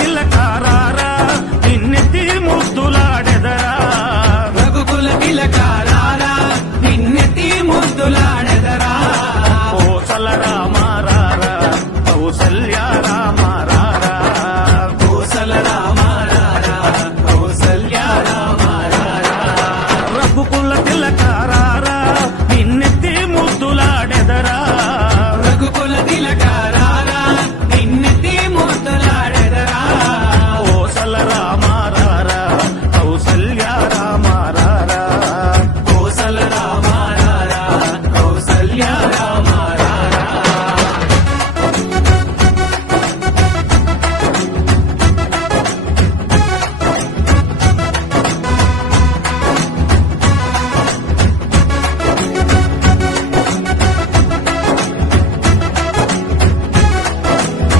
తిలకారారా నిన్నెత్తి ముద్దులాడెదరా రఘుకుల తిలకారారా నిన్నెత్తి ముద్దులాడెదరా కోసల రామారారా కౌసల్య రామ